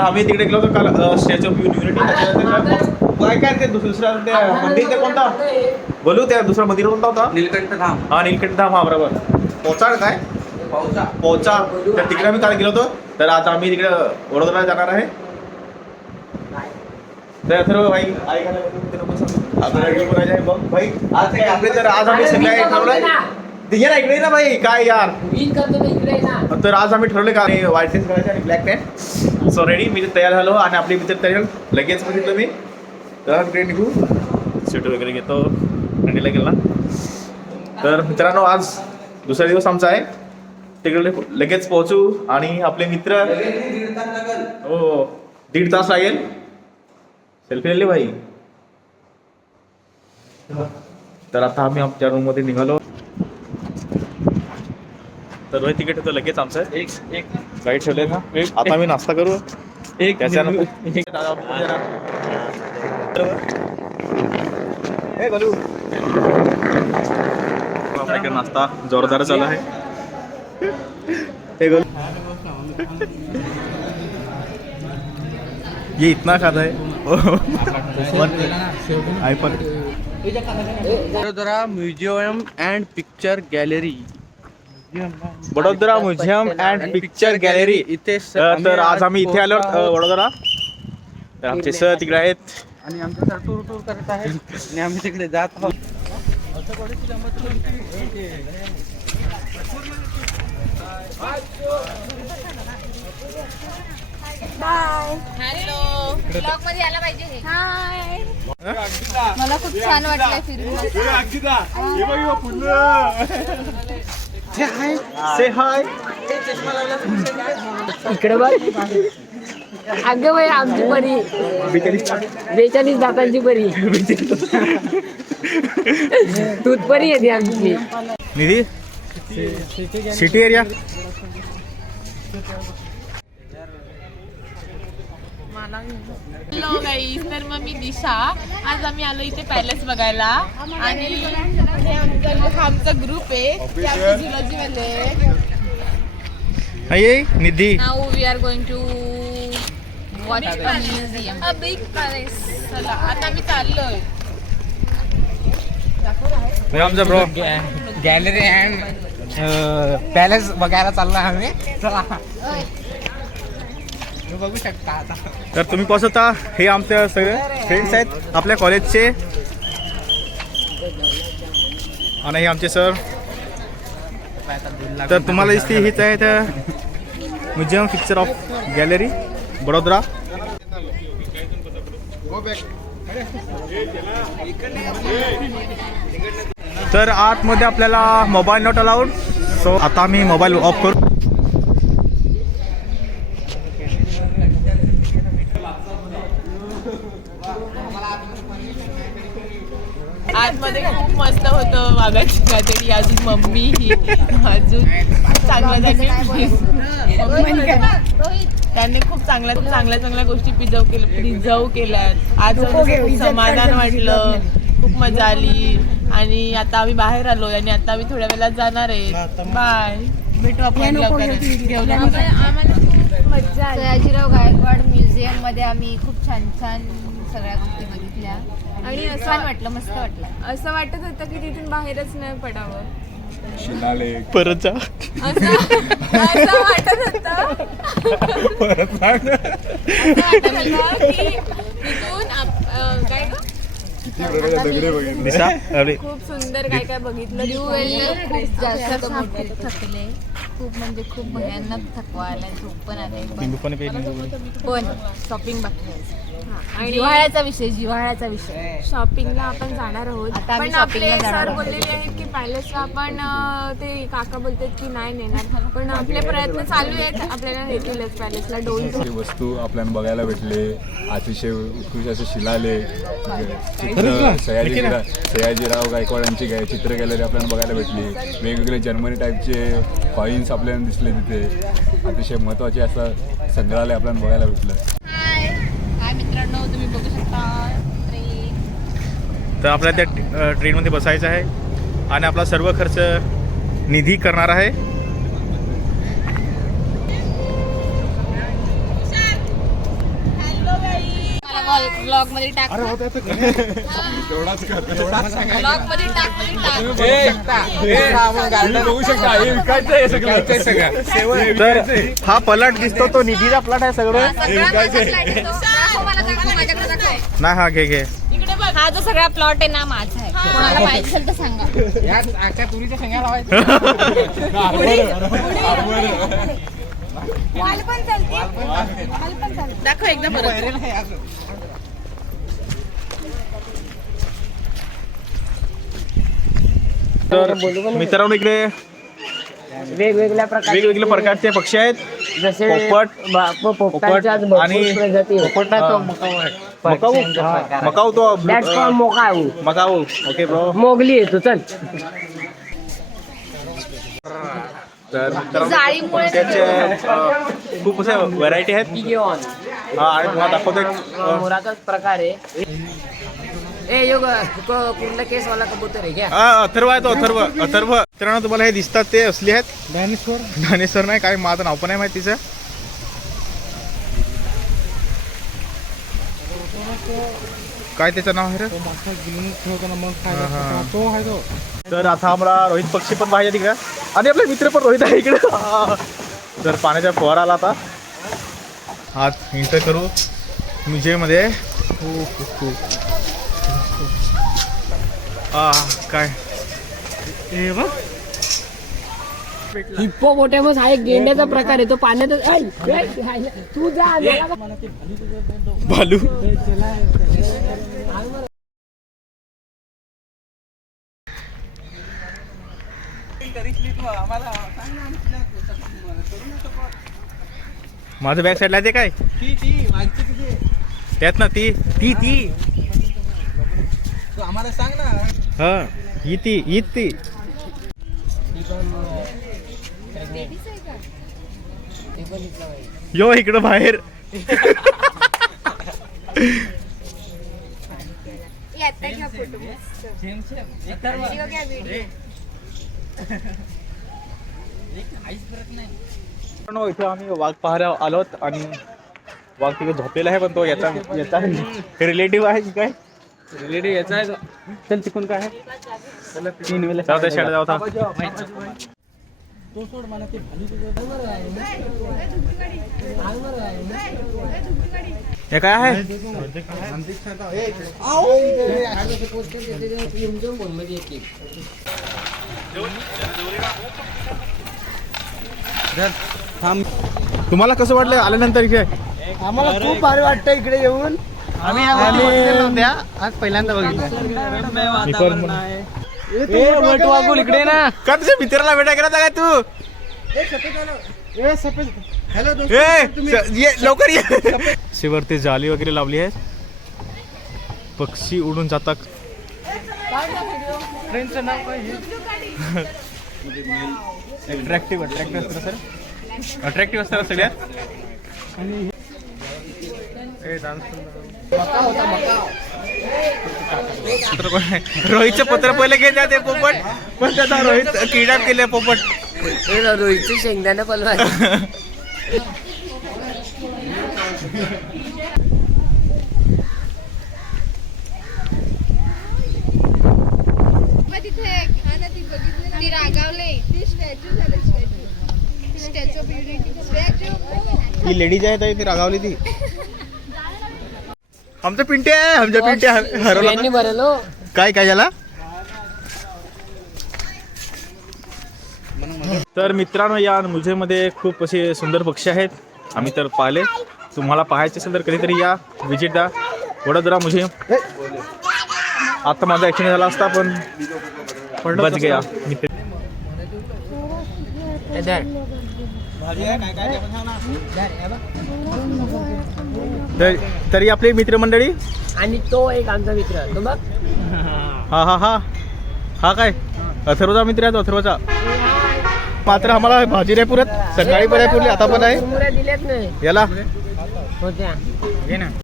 आम्ही तिकडे गेलो होतो काल स्टॅच्यू ऑफ युनिटी. काय ते दुसरा मंदिर ते कोणता बोलू त्या दुसरा मंदिर कोणता होता? नीलकंठ धाम. हा नीलकंठ धाम, हा बरोबर. पोचा काय पोचा तर तिकडे आम्ही काल गेलो होतो. तर आता आम्ही तिकडे वडोदरा जाणार आहे. तर सर्व भाई आपल्याला घेऊन बोलायचं आहे. बघ भाई आज काय आपले तर आज आम्ही सगळे ठरवलंय. ये ना इकडे ना भाई काय यार. तर आज आम्ही ठरवले का व्हाईट ड्रेस घालायचा आणि ब्लॅक पॅन्ट. सो रेडी मी तयार झालो आणि आपले मित्र तयार लगेच बघितलं मी. तर तिकडे निघू शूट वगैरे घेतो थंडीला गेला. तर मित्रांनो आज दुसरा दिवस आमचा आहे. तिकडे लगेच पोहोचू आणि आपले मित्र हो 1.5 तास लागेल. सेल्फी लिहिली भाई. तर आता आम्ही आमच्या रूम मध्ये निघालो. तर वही तिकीट होतं लगेच आमचं एक गाईड ठेवले ना. आता आम्ही नाश्ता करू एक त्याच्यानंतर नाश्ता जोरदार चालू आहे. ये इतना खाता है Vadodara museum and picture gallery. Vadodara museum and picture gallery इथे तर आज आम्ही इथे आलो वडोदरा. तर आमचे सर तिकडे आहेत आणि आमचे सर टूर करत आहेत आणि आम्ही तिकडे जात आहोत. बाय. हॅलो ब्लॉग मध्ये आला पाहिजे हे. हाय. मला खूप छान वाटलं फिरून. से हाय इकडे बघ. अगं बाई आमची परी 42 दातांची परी दूध परी येते आमची. निधी सिटी एरिया. हॅलो गाईज, तर मग मी दिशा. आज आम्ही आलो इथे पॅलेस बघायला आणि हा आमचा ग्रुप आहे ते आमचे झुलॉजी वाले. ये Nidhi. Now we are going to watch a museum, a big palace. चला आता आम्ही चाललोय. आमचा ब्रो गॅलरी अँड पॅलेस बघायला चाललो आम्ही. चला बघू शकता आता. तर तुम्ही पाहता हे आमचे सगळे फ्रेंड्स आहेत आपल्या कॉलेजचे आणि हे आमचे सर. तर तुम्हाला दिसते हीच आहे तर museum picture of gallery Vadodara. तर आतमध्ये आपल्याला मोबाईल नॉट अलाउड. सो आता आम्ही मोबाईल ऑफ करू. आतमध्ये खूप मस्त होतं. वाघाची कातडी, अजून मम्मी, अजून त्यांनी खूप चांगल्या गोष्टी प्रिझर्व केल्यात. आज खूप समाधान वाटलं, खूप मजा आली. आणि आता आम्ही बाहेर आलोय आणि आता आम्ही थोड्या वेळात जाणार आहे. बाय, भेटू आपण लवकरच. आम्हाला खूप मजा आली. सयाजीराव गायकवाड म्युझियम मध्ये आम्ही खूप छान सगळ्या गोष्टी बघितल्या आणि छान वाटलं, मस्त वाटलं. असं वाटत होतं की तिथून बाहेरच नाही पडावं. परत जा. असं वाटत होतं की तिथून काय खूप सुंदर काय बघितलं. खूप जास्त थकले, खूप म्हणजे खूप भयानक थकवा आलाय, झोप पण आलाय. पण शॉपिंग बाकी आणि जिव्हाळ्याचा विषय शॉपिंगला आपण जाणार आहोत. आता आम्ही पण शॉपिंगला आपले जाणार सर आहोत. बोललेले आहेत की पॅलेसला आपण ते काका बोलतात की नाही नेणार, पण आपले प्रयत्न चालू आहेत, आपल्याला नेतीलच पॅलेसला. डोंट वस्तू आपल्याला बघायला भेटले. अतिशय उत्कृष्ट असे शिलालेख, चित्र, सयाजीराव गायकवाड यांची चित्र गॅलरी आपल्याला बघायला भेटली. वेगवेगळे जर्मनी टाईपचे कॉईन्स आपल्याला दिसले तिथे. अतिशय महत्त्वाचे असं संग्रहालय आपल्याला बघायला भेटलं. हाय मित्रांनो, तुम्ही बघू शकता ट्रेन. तर आपल्याला त्या ट्रेनमध्ये बसायचं आहे आणि आपला सर्व खर्च निधी करणार आहे. ब्लॉग मध्ये टाक ना. ब्लॉग मध्ये टाक बघू शकता हे विकायचं आहे सगळं. तर हा पलाट दिसतो तो निधीचा प्लॉट आहे सगळं. नाही हा घे घे. इकडे बघ, हा जो सगळा प्लॉट आहे ना माझा आहे. कोणाला पाहिजे असेल तर सांगा. तुरीच्या शेंगा लावायचं. वाल पण चालते. दाखव एकदा परत. तर मित्रांनो इकडे वेगवेगळ्या प्रकारचे वेगवेगळ्या प्रकारचे पक्षी आहेत. जसे पोपट, पोपटांच्या आज आणि भरपूर प्रजाती आहेत. पोपट नाही तो मकाऊ आहे. मकाऊ तो That's called macaw. Macaw. Okay bro. Mowgli आहे तू चल. तर जाळीमुळे पक्ष्याचे खूप असे व्हरायटी आहेत. हा आणि तुम्हाला दाखवतो एक, मोराचाच प्रकार आहे. ए योग पूर्ण केस वाला कबूतर आहे क्या? अथर्व आहे तो अथर्व. मित्रांनो तुम्हाला हे दिसतात ते असली आहेत. ज्ञानेश्वर नाही काय, माझं नाव पण नाही माहिती तिचं. काय त्याचं नाव आहे रे? तर आता आम्हाला रोहित पक्षी पण पाहिजे तिकडे आणि आपले मित्र पण रोहित आहे इकडे. तर पाण्याच्या फवारा आला आता. आज एंटर करू म्युझियममध्ये. काय हे बघ हिप्पोपोटॅमस हा एक गेंड्याचा प्रकार आहे. तो पाण्यातच तू जा. भालू. माझं बॅक साईडला ते काय त्यात ना ती ती ती आम्हाला सांग ना. हा ही ती यो इकडं बाहेर. इथे आम्ही वाघ पाहायला आलोत आणि वाघ तिथे झोपलेला आहे, पण तो याचा रिलेटिव्ह आहे की काय? रिलेटिव्ह याचा आहे. चल तिकून काय आहे? 3 वेळेला जाऊ त्या शाळेत जाऊ. तो सोड मला ते हे काय आहे? तुम्हाला कसं वाटलं आल्यानंतर इथे? आम्हाला खूप भारी वाटतं इकडे येऊन. आम्ही आज पहिल्यांदा बघितलं. इकडे ना का तुझ्या मित्राला भेटा केला काय तू? लवकर ये. शिवरती जाली वगैरे लावली आहे. पक्षी उडून जातात. ट्रेनचं नाव काय? अट्रॅक्टिव्ह असतं सर. अट्रॅक्टिव्ह असतं सगळ्यात. रोहितचं पत्र पहिले घेत जाते पोपट, पण त्याचा रोहित किडनॅप केले पोपट. रोहितचं शेंगदाणा पलवा. ती रागावले. Statue of unity. He ladies आहे ती रागावली. ती आमचं पिंटे आहे. आमच्या पिंटे हरवला. बरं काय काय झाला? तर मित्रांनो या म्युझियममध्ये खूप असे सुंदर पक्षी आहेत. आम्ही तर पाहिले. तुम्हाला पाहायचे असेल तर कधीतरी या, विजिट द्या. वडोदरा म्युझियम. आता माझा ॲक्सिडेंट झाला असता पण बच गया. तरी आपली मित्रमंडळी आणि तो एक आमचा मित्र तो बघ. हा काय अथर्वचा मित्र आहे. तो अथर्वचा मात्र आम्हाला भाजी नाही पुरत. सकाळी पण आहे पुरली, आता पण आहे. दिलेत नाही याला होत्या.